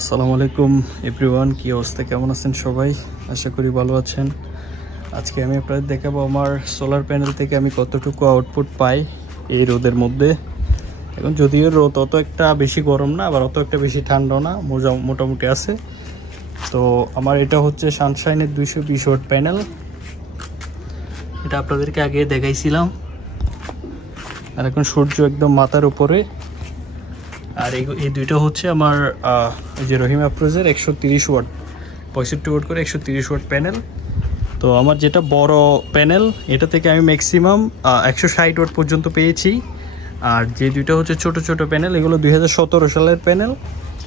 আসসালামু আলাইকুম এভরিওয়ান, কি অবস্থা, কেমন আছেন সবাই? আশা করি ভালো আছেন। আজকে আমি আপনাদের দেখাবো আমার সোলার প্যানেল থেকে আমি কতটুকু আউটপুট পাই এই রোদের মধ্যে। এখন যদিও রোদ অত একটা বেশি গরম না, আবার অত একটা বেশি ঠান্ডাও না, মোটামুটি আছে। তো আমার এটা হচ্ছে সানশাইনের 220 ওয়াট প্যানেল। এটা আপনাদেরকে আগে দেখাইছিলাম। আর এখন সূর্য একদম মাথার উপরে। আর এই দুইটা হচ্ছে আমার এই যে রহিম আফরোজের 130 ওয়াট 65 ওয়াট করে 130 ওয়াট প্যানেল। তো আমার যেটা বড় প্যানেল, এটা থেকে আমি ম্যাক্সিমাম 160 ওয়াট পর্যন্ত পেয়েছি। আর যে দুইটা হচ্ছে ছোট ছোট প্যানেল, এগুলো 2017 সালের প্যানেল,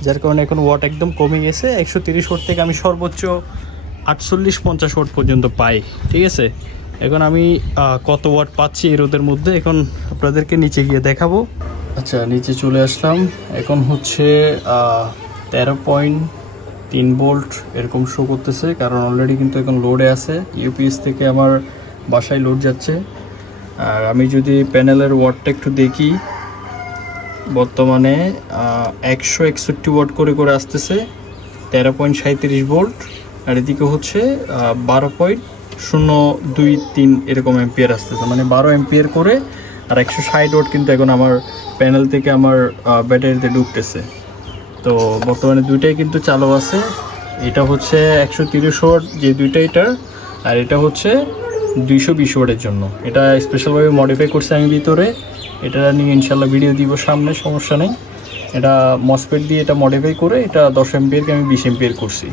যার কারণে এখন ওয়াট একদম কমে গেছে। 130 ওয়াট থেকে আমি সর্বোচ্চ 48-50 ওয়াট পর্যন্ত পাই। ঠিক আছে, এখন আমি কত ওয়াট পাচ্ছি এই রোদের মধ্যে এখন আপনাদেরকে নিচে গিয়ে দেখাবো। আচ্ছা, নিচে চলে আসলাম। এখন হচ্ছে 13.3 ভোল্ট এরকম শো করতেছে, কারণ অলরেডি কিন্তু এখন লোডে আছে। ইউপিএস থেকে আমার বাসায় লোড যাচ্ছে। আর আমি যদি প্যানেলের ওয়াটটা একটু দেখি, বর্তমানে 161 ওয়াট করে করে আসতেছে, 13.37 ভোল্ট। আর এদিকে হচ্ছে 12.023 এরকম অ্যাম্পিয়ার আসতেছে, মানে 12 অ্যাম্পিয়ার করে। আর 160 ওয়াট কিন্তু এখন আমার প্যানেল থেকে আমার ব্যাটারিতে ঢুকতেছে। তো বর্তমানে দুইটাই কিন্তু চালু আছে। এটা হচ্ছে 130 ওয়াট যে দুইটা এটার, আর এটা হচ্ছে 220 ওয়াটের জন্য। এটা স্পেশালভাবে মডিফাই করছে আমি ভিতরে। এটা নিয়ে ইনশাল্লাহ ভিডিও দিব সামনে, সমস্যা নেই। এটা মসফেট দিয়ে এটা মডিফাই করে এটা 10 এমপিয়ারকে আমি 20 এমপিয়ার করছি।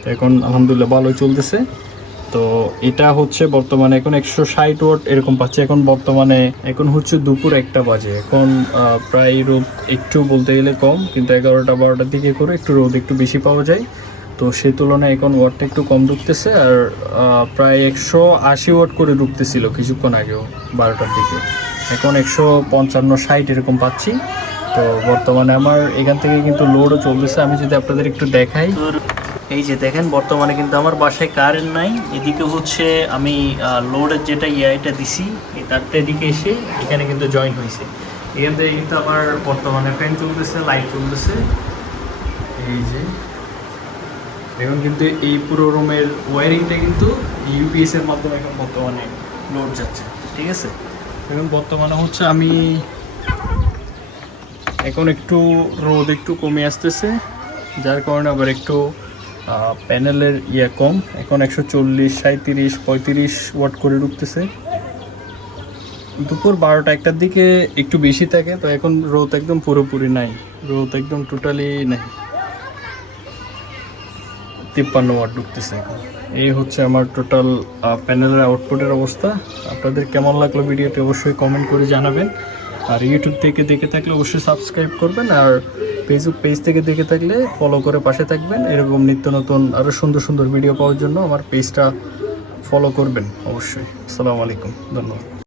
তো এখন আলহামদুলিল্লাহ ভালোই চলতেছে। তো এটা হচ্ছে বর্তমানে এখন 160 ওয়াট এরকম পাচ্ছে। এখন হচ্ছে দুপুর 1টা বাজে। এখন প্রায় রোদ একটু বলতে গেলে কম, কিন্তু 11টা-12টার দিকে করে একটু রোদ একটু বেশি পাওয়া যায়। তো সেই তুলনায় এখন ওয়াটটা একটু কম ঢুকতেছে। আর প্রায় 180 ওয়াট করে ঢুকতেছিল কিছুক্ষণ আগেও 12টার দিকে। এখন 155-60 এরকম পাচ্ছি। তো বর্তমানে আমার এখান থেকে কিন্তু লোডও চলতেছে। আমি যদি আপনাদের একটু দেখাই, এই যে দেখেন বর্তমানে কিন্তু আমার বাসায় কারেন্ট নাই। এদিকে হচ্ছে আমি লোডের যেটা এটা দিছি, এই তারটা এদিকে এসে এখানে কিন্তু জয়েন হয়েছে। এখান থেকে কিন্তু আমার বর্তমানে ফ্যান চলতেছে, লাইট চলতেছে। এই যে এখন কিন্তু এই পুরো রুমের ওয়ারিংটা কিন্তু ইউপিএস এর মাধ্যমে এখন বর্তমানে লোড যাচ্ছে। ঠিক আছে, এখন বর্তমানে হচ্ছে আমি এখন একটু রোদ একটু কমে আসতেছে, যার কারণে আবার একটু প্যানেলের কম। এখন 140, 37, 35 ওয়াট করে ঢুকতেছে। দুপুর 12টা-1টার দিকে একটু বেশি থাকে। তো এখন রোদ একদম পুরোপুরি নাই, রোদ একদম টোটালি নাই। 53 ওয়াট ঢুকতেছে এখন। এই হচ্ছে আমার টোটাল প্যানেলের আউটপুটের অবস্থা। আপনাদের কেমন লাগলো ভিডিওটি অবশ্যই কমেন্ট করে জানাবেন। আর ইউটিউব থেকে দেখে থাকলে অবশ্যই সাবস্ক্রাইব করবেন। আর ফেসবুক পেজ থেকে দেখে থাকলে ফলো করে পাশে থাকবেন। এরকম নিত্য নতুন আরও সুন্দর সুন্দর ভিডিও পাওয়ার জন্য আমার পেজটা ফলো করবেন অবশ্যই। আসসালামু আলাইকুম, ধন্যবাদ।